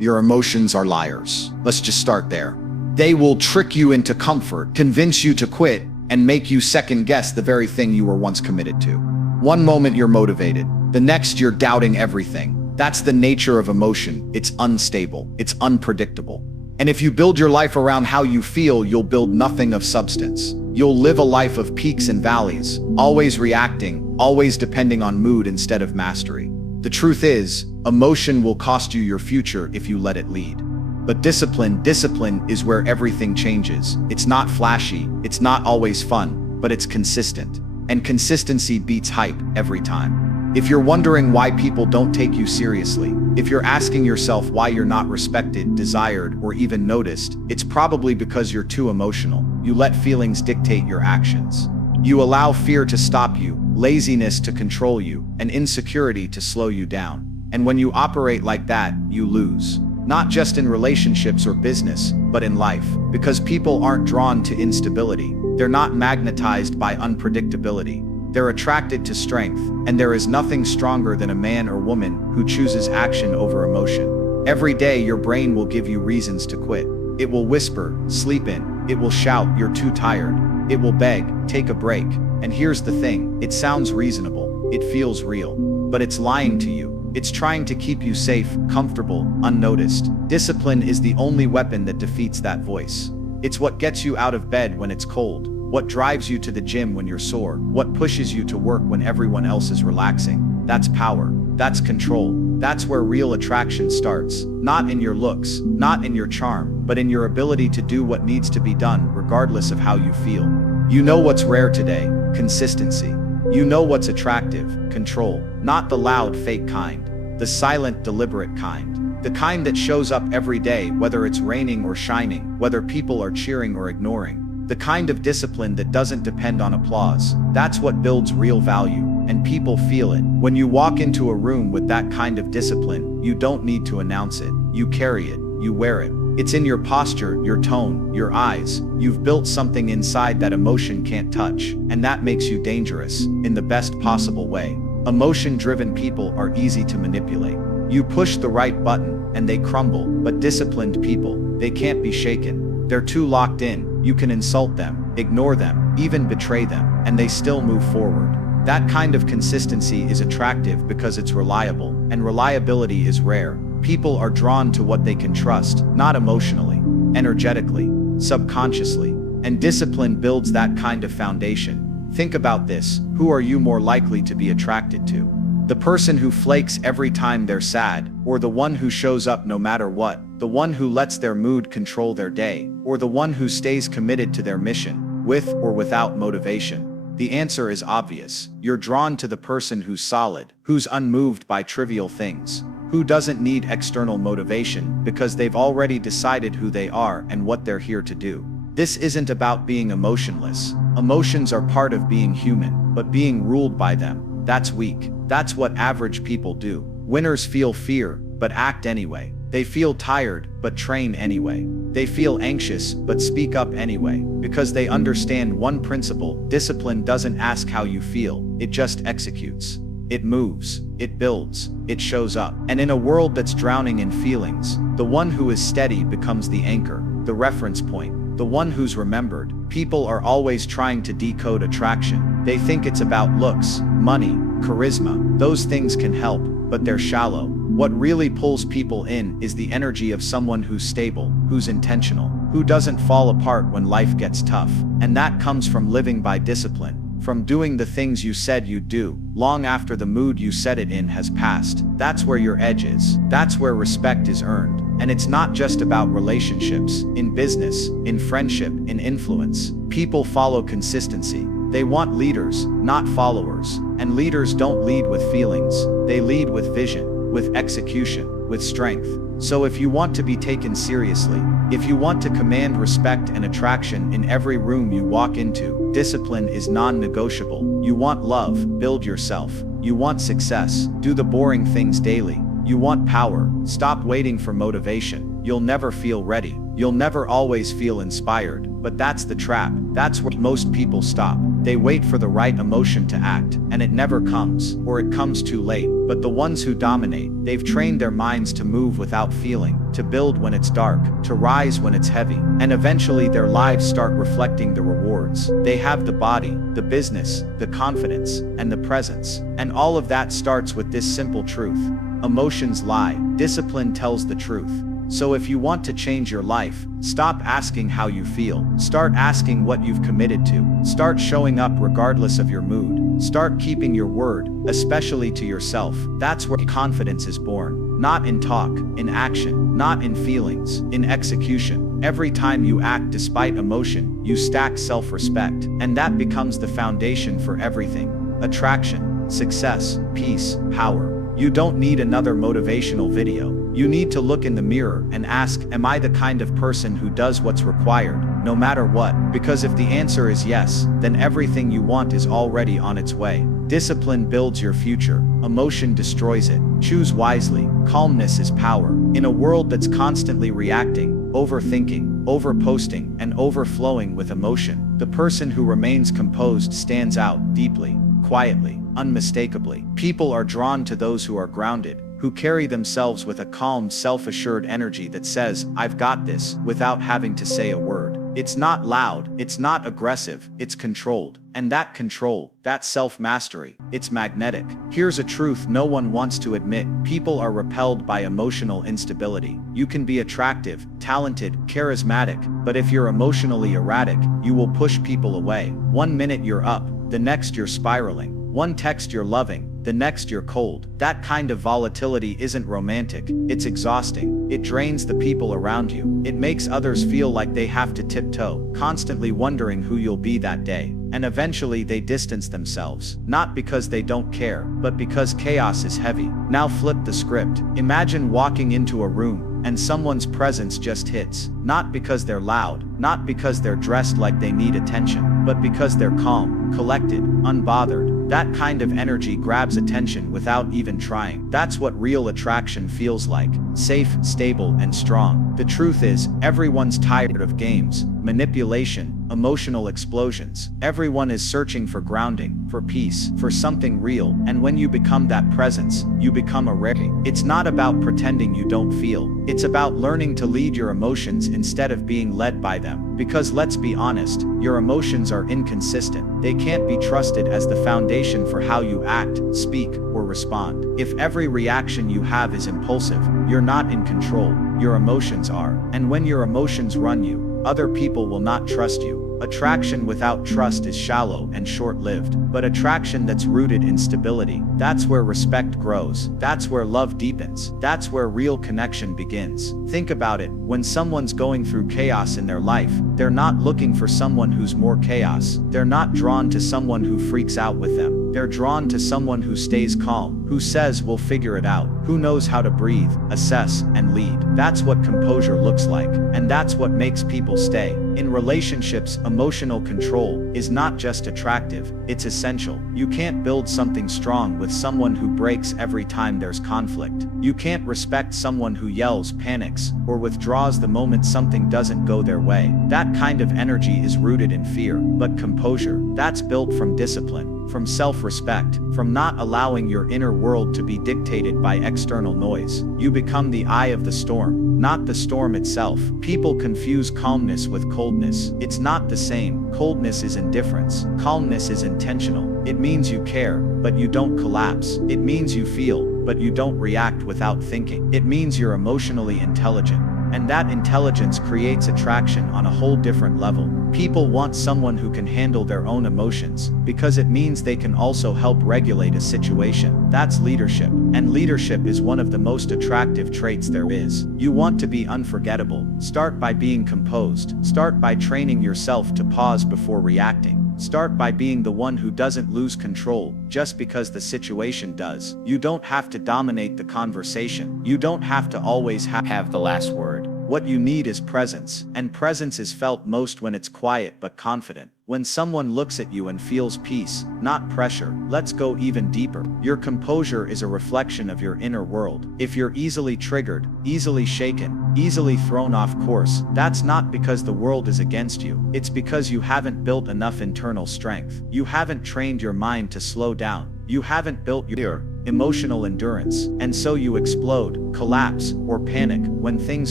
Your emotions are liars. Let's just start there. They will trick you into comfort, convince you to quit, and make you second guess the very thing you were once committed to. One moment you're motivated, the next you're doubting everything. That's the nature of emotion. It's unstable, it's unpredictable. And if you build your life around how you feel, you'll build nothing of substance. You'll live a life of peaks and valleys, always reacting, always depending on mood instead of mastery. The truth is, emotion will cost you your future if you let it lead. But discipline is where everything changes. It's not flashy, it's not always fun, but it's consistent. And consistency beats hype every time. If you're wondering why people don't take you seriously, if you're asking yourself why you're not respected, desired, or even noticed, it's probably because you're too emotional. You let feelings dictate your actions. You allow fear to stop you, laziness to control you, and insecurity to slow you down. And when you operate like that, you lose. Not just in relationships or business, but in life. Because people aren't drawn to instability. They're not magnetized by unpredictability. They're attracted to strength, and there is nothing stronger than a man or woman who chooses action over emotion. Every day your brain will give you reasons to quit. It will whisper, sleep in. It will shout, you're too tired. It will beg, take a break. And here's the thing, it sounds reasonable, it feels real, but it's lying to you. It's trying to keep you safe, comfortable, unnoticed. Discipline is the only weapon that defeats that voice. It's what gets you out of bed when it's cold. What drives you to the gym when you're sore? What pushes you to work when everyone else is relaxing? That's power. That's control. That's where real attraction starts. Not in your looks, not in your charm, but in your ability to do what needs to be done regardless of how you feel. You know what's rare today? Consistency. You know what's attractive? Control. Not the loud, fake kind. The silent, deliberate kind. The kind that shows up every day, whether it's raining or shining, whether people are cheering or ignoring. The kind of discipline that doesn't depend on applause. That's what builds real value, and people feel it. When you walk into a room with that kind of discipline, you don't need to announce it. You carry it, you wear it. It's in your posture, your tone, your eyes. You've built something inside that emotion can't touch, and that makes you dangerous, in the best possible way. Emotion-driven people are easy to manipulate. You push the right button, and they crumble, but disciplined people, they can't be shaken. They're too locked in. You can insult them, ignore them, even betray them, and they still move forward. That kind of consistency is attractive because it's reliable, and reliability is rare. People are drawn to what they can trust, not emotionally, energetically, subconsciously. And discipline builds that kind of foundation. Think about this, who are you more likely to be attracted to? The person who flakes every time they're sad, or the one who shows up no matter what? The one who lets their mood control their day, or the one who stays committed to their mission, with or without motivation? The answer is obvious. You're drawn to the person who's solid, who's unmoved by trivial things, who doesn't need external motivation because they've already decided who they are and what they're here to do. This isn't about being emotionless. Emotions are part of being human, but being ruled by them, that's weak. That's what average people do. Winners feel fear, but act anyway. They feel tired, but train anyway. They feel anxious, but speak up anyway. Because they understand one principle: discipline doesn't ask how you feel, it just executes. It moves, it builds, it shows up. And in a world that's drowning in feelings, the one who is steady becomes the anchor, the reference point, the one who's remembered. People are always trying to decode attraction. They think it's about looks, money, charisma. Those things can help, but they're shallow. What really pulls people in is the energy of someone who's stable, who's intentional, who doesn't fall apart when life gets tough. And that comes from living by discipline, from doing the things you said you'd do, long after the mood you said it in has passed. That's where your edge is. That's where respect is earned. And it's not just about relationships. In business, in friendship, in influence, people follow consistency. They want leaders, not followers. And leaders don't lead with feelings. They lead with vision, with execution, with strength. So if you want to be taken seriously, if you want to command respect and attraction in every room you walk into, discipline is non-negotiable. You want love, build yourself. You want success, do the boring things daily. You want power, stop waiting for motivation. You'll never feel ready. You'll never always feel inspired, but that's the trap. That's where most people stop. They wait for the right emotion to act, and it never comes, or it comes too late. But the ones who dominate, they've trained their minds to move without feeling, to build when it's dark, to rise when it's heavy, and eventually their lives start reflecting the rewards. They have the body, the business, the confidence, and the presence. And all of that starts with this simple truth. Emotions lie, discipline tells the truth. So if you want to change your life, stop asking how you feel. Start asking what you've committed to. Start showing up regardless of your mood. Start keeping your word, especially to yourself. That's where confidence is born. Not in talk, in action, not in feelings, in execution. Every time you act despite emotion, you stack self-respect, and that becomes the foundation for everything. Attraction, success, peace, power. You don't need another motivational video. You need to look in the mirror and ask, am I the kind of person who does what's required, no matter what? Because if the answer is yes, then everything you want is already on its way. Discipline builds your future. Emotion destroys it. Choose wisely. Calmness is power. In a world that's constantly reacting, overthinking, overposting, and overflowing with emotion, the person who remains composed stands out deeply, quietly, unmistakably. People are drawn to those who are grounded, who carry themselves with a calm, self-assured energy that says, I've got this, without having to say a word. It's not loud, it's not aggressive, it's controlled. And that control, that self-mastery, it's magnetic. Here's a truth no one wants to admit. People are repelled by emotional instability. You can be attractive, talented, charismatic, but if you're emotionally erratic, you will push people away. One minute you're up, the next you're spiraling. One text you're loving, the next you're cold. That kind of volatility isn't romantic, it's exhausting. It drains the people around you. It makes others feel like they have to tiptoe, constantly wondering who you'll be that day. And eventually they distance themselves, not because they don't care, but because chaos is heavy. Now flip the script. Imagine walking into a room, and someone's presence just hits. Not because they're loud, not because they're dressed like they need attention, but because they're calm, collected, unbothered. That kind of energy grabs attention without even trying. That's what real attraction feels like. Safe, stable, and strong. The truth is, everyone's tired of games, manipulation, emotional explosions. Everyone is searching for grounding, for peace, for something real. And when you become that presence, you become a rare. It's not about pretending you don't feel. It's about learning to lead your emotions instead of being led by them. Because let's be honest, your emotions are inconsistent. They can't be trusted as the foundation for how you act, speak, or respond. If every reaction you have is impulsive, you're not in control. Your emotions are. And when your emotions run you, other people will not trust you. Attraction without trust is shallow and short-lived, but attraction that's rooted in stability, that's where respect grows, that's where love deepens, that's where real connection begins. Think about it, when someone's going through chaos in their life, they're not looking for someone who's more chaos. They're not drawn to someone who freaks out with them. They're drawn to someone who stays calm, who says we'll figure it out, who knows how to breathe, assess, and lead. That's what composure looks like, and that's what makes people stay. In relationships, emotional control is not just attractive, it's essential. You can't build something strong with someone who breaks every time there's conflict. You can't respect someone who yells, panics, or withdraws the moment something doesn't go their way. That kind of energy is rooted in fear, but composure, that's built from discipline, from self-respect, from not allowing your inner world to be dictated by external noise. You become the eye of the storm, not the storm itself. People confuse calmness with coldness. It's not the same. Coldness is indifference. Calmness is intentional. It means you care, but you don't collapse. It means you feel, but you don't react without thinking. It means you're emotionally intelligent. And that intelligence creates attraction on a whole different level. People want someone who can handle their own emotions, because it means they can also help regulate a situation. That's leadership. And leadership is one of the most attractive traits there is. You want to be unforgettable. Start by being composed. Start by training yourself to pause before reacting. Start by being the one who doesn't lose control just because the situation does. You don't have to dominate the conversation. You don't have to always have the last word. What you need is presence, and presence is felt most when it's quiet but confident. When someone looks at you and feels peace, not pressure. Let's go even deeper. Your composure is a reflection of your inner world. If you're easily triggered, easily shaken, easily thrown off course, that's not because the world is against you. It's because you haven't built enough internal strength. You haven't trained your mind to slow down. You haven't built your emotional endurance, and so you explode, collapse, or panic when things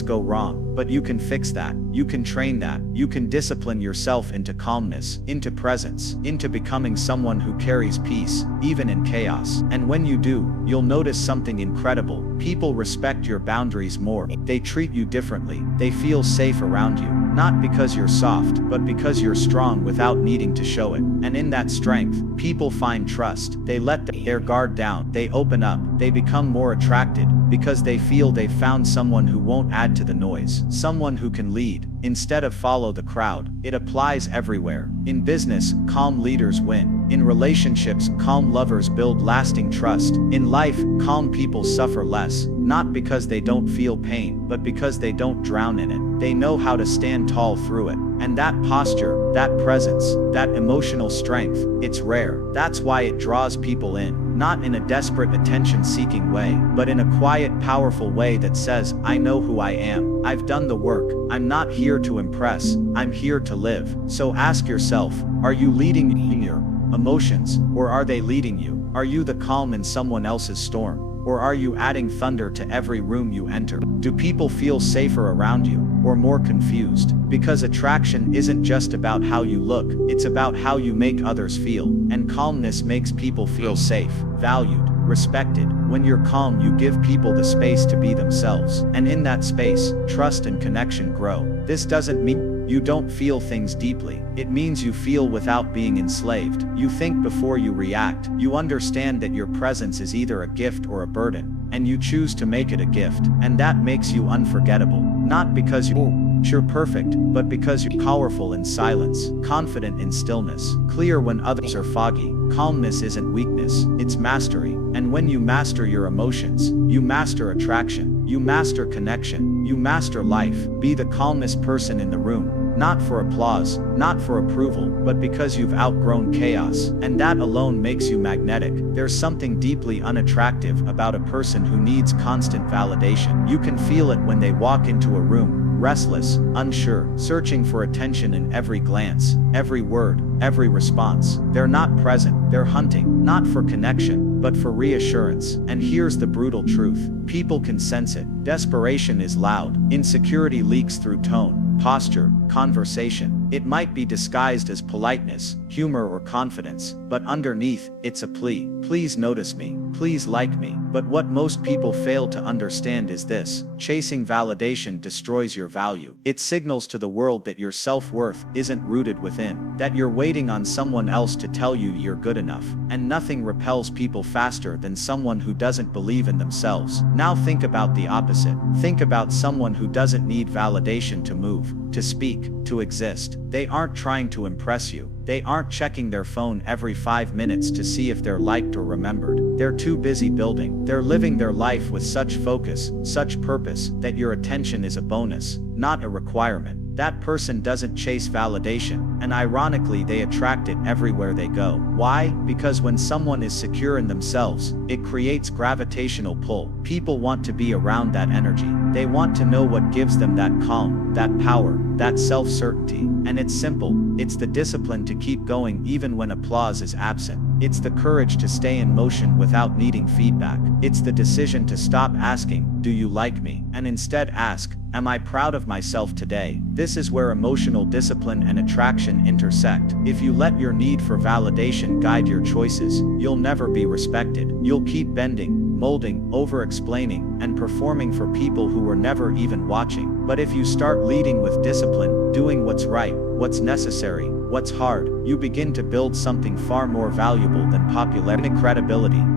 go wrong. But you can fix that. You can train that. You can discipline yourself into calmness, into presence, into becoming someone who carries peace, even in chaos. And when you do, you'll notice something incredible. People respect your boundaries more. They treat you differently. They feel safe around you. Not because you're soft, but because you're strong without needing to show it. And in that strength, people find trust. They let their guard down. They open up. They become more attracted because they feel they've found someone who won't add to the noise. Someone who can lead instead of follow the crowd. It applies everywhere. In business, calm leaders win. In relationships, calm lovers build lasting trust. In life, calm people suffer less, not because they don't feel pain, but because they don't drown in it. They know how to stand tall through it. And that posture, that presence, that emotional strength, it's rare. That's why it draws people in, not in a desperate attention-seeking way, but in a quiet, powerful way that says, I know who I am. I've done the work. I'm not here to impress. I'm here to live. So ask yourself, are you leading your emotions, or are they leading you? Are you the calm in someone else's storm? Or are you adding thunder to every room you enter? Do people feel safer around you, or more confused? Because attraction isn't just about how you look, it's about how you make others feel. And calmness makes people feel safe, valued, respected. When you're calm, you give people the space to be themselves. And in that space, trust and connection grow. This doesn't mean you don't feel things deeply. It means you feel without being enslaved. You think before you react. You understand that your presence is either a gift or a burden, and you choose to make it a gift. And that makes you unforgettable. Not because you're perfect, but because you're powerful in silence, confident in stillness, clear when others are foggy. Calmness isn't weakness, it's mastery. And when you master your emotions, you master attraction, you master connection, you master life. Be the calmest person in the room, not for applause, not for approval, but because you've outgrown chaos. And that alone makes you magnetic. There's something deeply unattractive about a person who needs constant validation. You can feel it when they walk into a room, restless, unsure, searching for attention in every glance, every word, every response. They're not present, they're hunting, not for connection, but for reassurance. And here's the brutal truth. People can sense it. Desperation is loud. Insecurity leaks through tone, posture, conversation. It might be disguised as politeness, humor, or confidence, but underneath, it's a plea. Please notice me. Please like me. But what most people fail to understand is this: chasing validation destroys your value. It signals to the world that your self-worth isn't rooted within, that you're waiting on someone else to tell you you're good enough. And nothing repels people faster than someone who doesn't believe in themselves. Now think about the opposite. Think about someone who doesn't need validation to move, to speak, to exist. They aren't trying to impress you. They aren't checking their phone every 5 minutes to see if they're liked or remembered. They're too busy building. They're living their life with such focus, such purpose, that your attention is a bonus, not a requirement. That person doesn't chase validation, and ironically they attract it everywhere they go. Why? Because when someone is secure in themselves, it creates gravitational pull. People want to be around that energy. They want to know what gives them that calm, that power, that self-certainty. And it's simple. It's the discipline to keep going even when applause is absent. It's the courage to stay in motion without needing feedback. It's the decision to stop asking, "Do you like me?" and instead ask, "Am I proud of myself today?" This is where emotional discipline and attraction intersect. If you let your need for validation guide your choices, you'll never be respected. You'll keep bending, molding, over-explaining, and performing for people who were never even watching. But if you start leading with discipline, doing what's right, what's necessary, what's hard, you begin to build something far more valuable than popularity.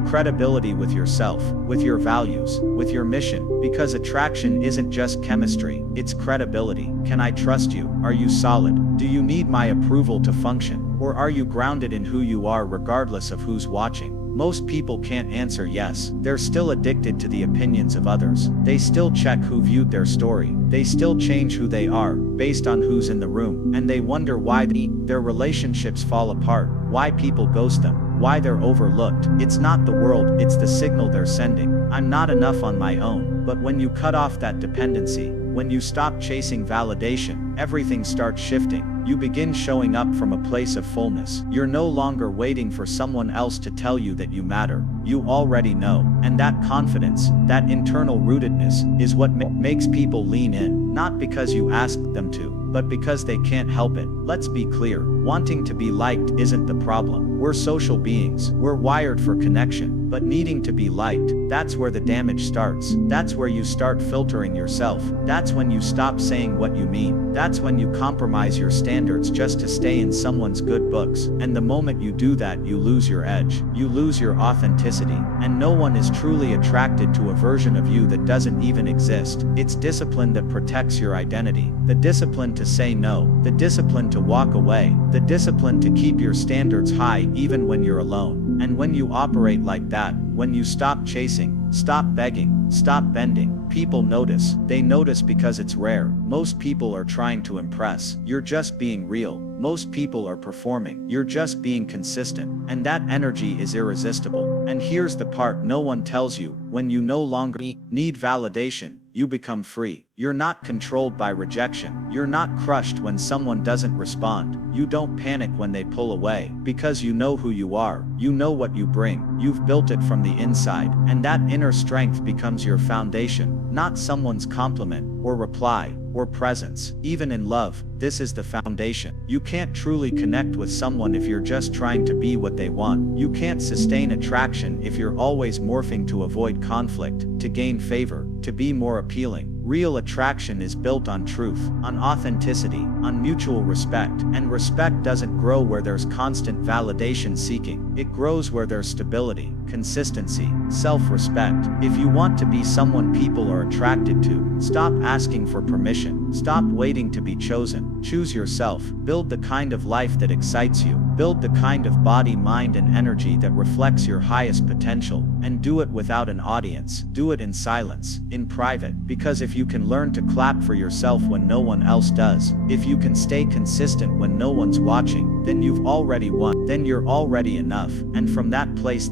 Credibility with yourself, with your values, with your mission. Because attraction isn't just chemistry, it's credibility. Can I trust you? Are you solid? Do you need my approval to function? Or are you grounded in who you are regardless of who's watching? Most people can't answer yes. They're still addicted to the opinions of others. They still check who viewed their story. They still change who they are, based on who's in the room. And they wonder why their relationships fall apart, why people ghost them, why they're overlooked. It's not the world, it's the signal they're sending. I'm not enough on my own. But when you cut off that dependency, when you stop chasing validation, everything starts shifting. You begin showing up from a place of fullness. You're no longer waiting for someone else to tell you that you matter. You already know. And that confidence, that internal rootedness, is what makes people lean in. Not because you ask them to, but because they can't help it. Let's be clear, wanting to be liked isn't the problem. We're social beings. We're wired for connection. But needing to be liked, that's where the damage starts. That's where you start filtering yourself. That's when you stop saying what you mean. That's when you compromise your standards just to stay in someone's good books. And the moment you do that, you lose your edge. You lose your authenticity. And no one is truly attracted to a version of you that doesn't even exist. It's discipline that protects your identity. The discipline to say no. The discipline to walk away. The discipline to keep your standards high even when you're alone. And when you operate like that, when you stop chasing, stop begging, stop bending, people notice. They notice because it's rare. Most people are trying to impress. You're just being real. Most people are performing. You're just being consistent. And that energy is irresistible. And here's the part no one tells you. When you no longer need validation, you become free. You're not controlled by rejection. You're not crushed when someone doesn't respond. You don't panic when they pull away, because you know who you are. You know what you bring. You've built it from the inside, and that inner strength becomes your foundation, not someone's compliment, or reply, or presence. Even in love, this is the foundation. You can't truly connect with someone if you're just trying to be what they want. You can't sustain attraction if you're always morphing to avoid conflict, to gain favor, to be more appealing. Real attraction is built on truth, on authenticity, on mutual respect. And respect doesn't grow where there's constant validation seeking. It grows where there's stability, consistency, self-respect. If you want to be someone people are attracted to, stop asking for permission. Stop waiting to be chosen. Choose yourself. Build the kind of life that excites you. Build the kind of body, mind, and energy that reflects your highest potential. And do it without an audience. Do it in silence, in private. Because if you can learn to clap for yourself when no one else does, if you can stay consistent when no one's watching, then you've already won. Then you're already enough. And from that place,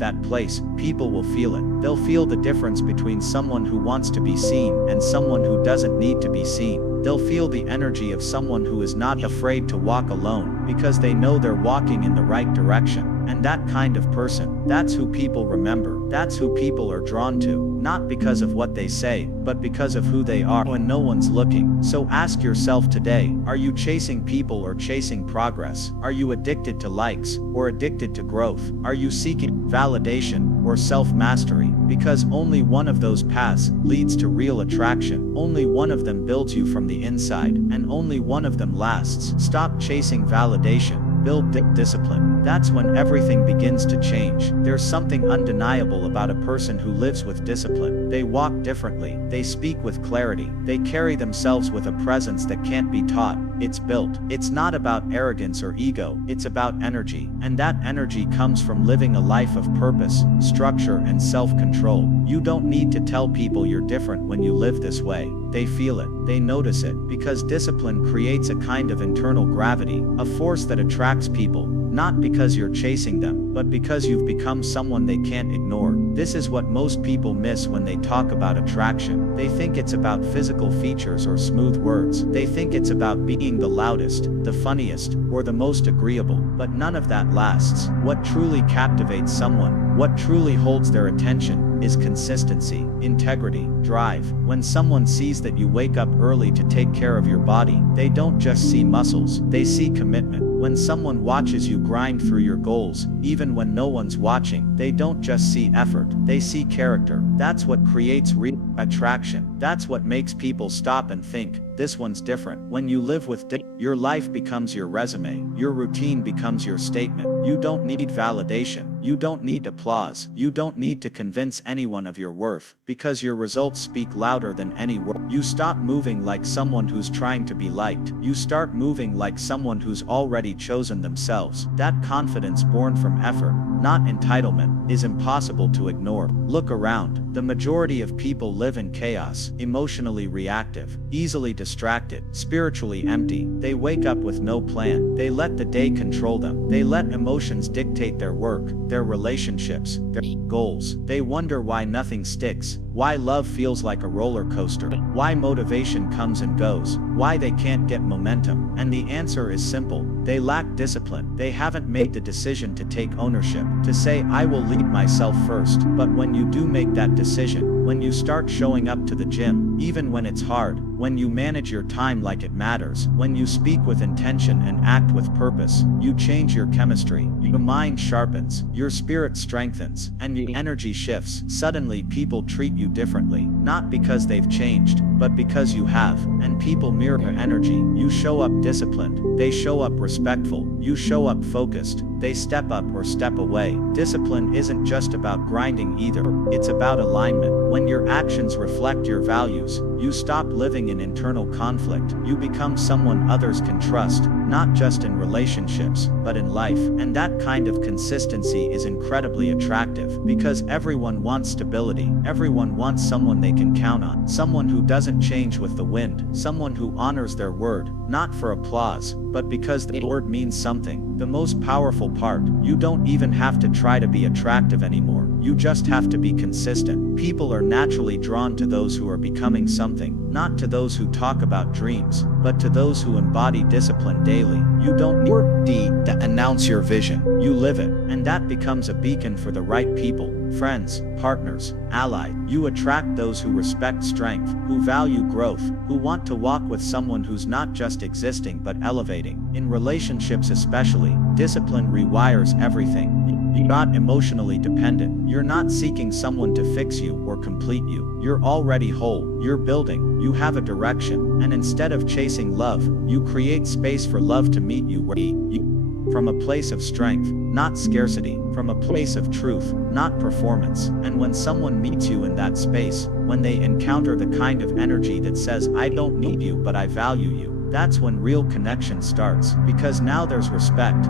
people will feel it. They'll feel the difference between someone who wants to be seen and someone who doesn't need to be seen. They'll feel the energy of someone who is not afraid to walk alone, because they know they're walking in the right direction. And that kind of person, that's who people remember. That's who people are drawn to, not because of what they say, but because of who they are when no one's looking. So ask yourself today, are you chasing people or chasing progress? Are you addicted to likes or addicted to growth? Are you seeking validation or self-mastery? Because only one of those paths leads to real attraction. Only one of them builds you from the inside, and only one of them lasts. Stop chasing validation. Build discipline. That's when everything begins to change. There's something undeniable about a person who lives with discipline. They walk differently. They speak with clarity. They carry themselves with a presence that can't be taught. It's built. It's not about arrogance or ego. It's about energy. And that energy comes from living a life of purpose, structure, and self-control. You don't need to tell people you're different when you live this way. They feel it. They notice it. Because discipline creates a kind of internal gravity, a force that attracts people, not because you're chasing them, but because you've become someone they can't ignore. This is what most people miss when they talk about attraction. They think it's about physical features or smooth words. They think it's about being the loudest, the funniest, or the most agreeable. But none of that lasts. What truly captivates someone, what truly holds their attention, is consistency, integrity, drive. When someone sees that you wake up early to take care of your body, they don't just see muscles, they see commitment. When someone watches you grind through your goals, even when no one's watching, they don't just see effort, they see character. That's what creates real attraction. That's what makes people stop and think, this one's different. When you live with your life becomes your resume, your routine becomes your statement. You don't need validation, you don't need applause, you don't need to convince anyone of your worth, because your results speak louder than any word. You stop moving like someone who's trying to be liked, you start moving like someone who's already chosen themselves. That confidence born from effort, not entitlement, is impossible to ignore. Look around, the majority of people live in chaos, emotionally reactive, easily distracted, spiritually empty. They wake up with no plan, they let the day control them, they let emotions dictate their work, their relationships, their goals. They wonder why nothing sticks, why love feels like a roller coaster, why motivation comes and goes, why they can't get momentum. And the answer is simple, they lack discipline. They haven't made the decision to take ownership, to say I will lead myself first. But when you do make that decision, when you start showing up to the gym, even when it's hard, when you manage your time like it matters, when you speak with intention and act with purpose, you change your chemistry, your mind sharpens, your spirit strengthens, and your energy shifts. Suddenly people treat you differently, not because they've changed, but because you have. And people mirror your energy. You show up disciplined, they show up respectful, you show up focused, they step up or step away. Discipline isn't just about grinding either, it's about alignment. When your actions reflect your values, you stop living in internal conflict. You become someone others can trust, not just in relationships, but in life. And that kind of consistency is incredibly attractive, because everyone wants stability. Everyone wants someone they can count on, someone who doesn't change with the wind, someone who honors their word, not for applause, but because the word means something. The most powerful part, you don't even have to try to be attractive anymore. You just have to be consistent. People are naturally drawn to those who are becoming something, not to those who talk about dreams, but to those who embody discipline daily. You don't need to announce your vision, you live it, and that becomes a beacon for the right people, friends, partners, allies. You attract those who respect strength, who value growth, who want to walk with someone who's not just existing but elevating. In relationships especially, discipline rewires everything. You're not emotionally dependent. You're not seeking someone to fix you or complete you. You're already whole. You're building. You have a direction. And instead of chasing love, you create space for love to meet you where you from a place of strength, not scarcity, from a place of truth, not performance. And when someone meets you in that space, when they encounter the kind of energy that says, I don't need you but I value you, that's when real connection starts. Because now there's respect,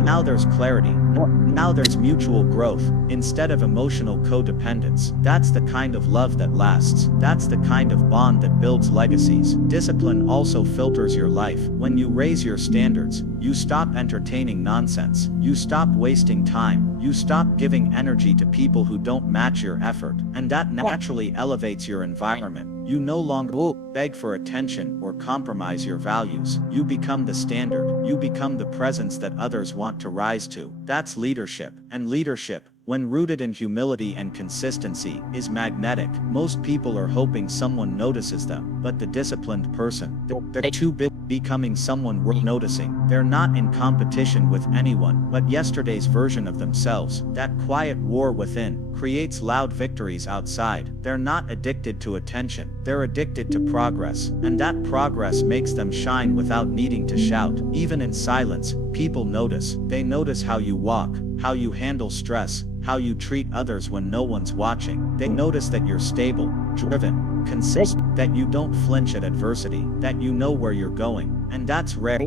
now there's clarity, now there's mutual growth, instead of emotional codependence. That's the kind of love that lasts. That's the kind of bond that builds legacies. Discipline also filters your life. When you raise your standards, you stop entertaining nonsense. You stop wasting time. You stop giving energy to people who don't match your effort. And that naturally elevates your environment. You no longer beg for attention or compromise your values. You become the standard. You become the presence that others want to rise to. That's leadership. And leadership, when rooted in humility and consistency, is magnetic. Most people are hoping someone notices them, but the disciplined person, they're too busy becoming someone worth noticing. They're not in competition with anyone but yesterday's version of themselves. That quiet war within creates loud victories outside. They're not addicted to attention. They're addicted to progress, and that progress makes them shine without needing to shout. Even in silence, people notice. They notice how you walk, how you handle stress, how you treat others when no one's watching. They notice that you're stable, driven, consistent, that you don't flinch at adversity, that you know where you're going. And that's rare.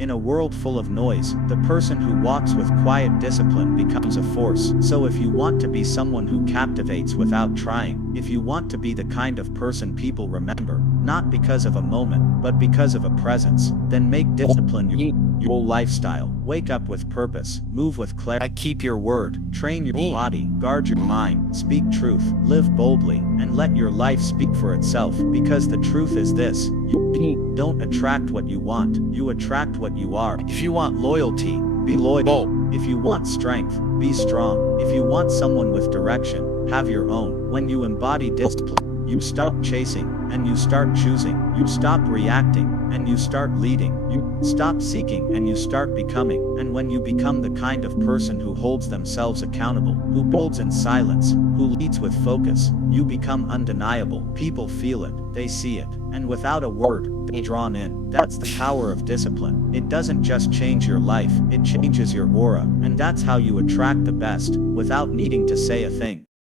In a world full of noise, the person who walks with quiet discipline becomes a force. So if you want to be someone who captivates without trying, if you want to be the kind of person people remember, not because of a moment, but because of a presence, then make discipline your lifestyle. Wake up with purpose, move with clarity, keep your word, train your body, guard your mind, speak truth, live boldly, and let your life speak for itself. Because the truth is this, you don't attract what you want, you attract what you are. If you want loyalty, be loyal. If you want strength, be strong. If you want someone with direction, have your own. When you embody discipline, you stop chasing, and you start choosing. You stop reacting, and you start leading. You stop seeking, and you start becoming. And when you become the kind of person who holds themselves accountable, who builds in silence, who leads with focus. You become undeniable. People feel it, they see it, and without a word, they're drawn in. That's the power of discipline. It doesn't just change your life, it changes your aura, and that's how you attract the best, without needing to say a thing.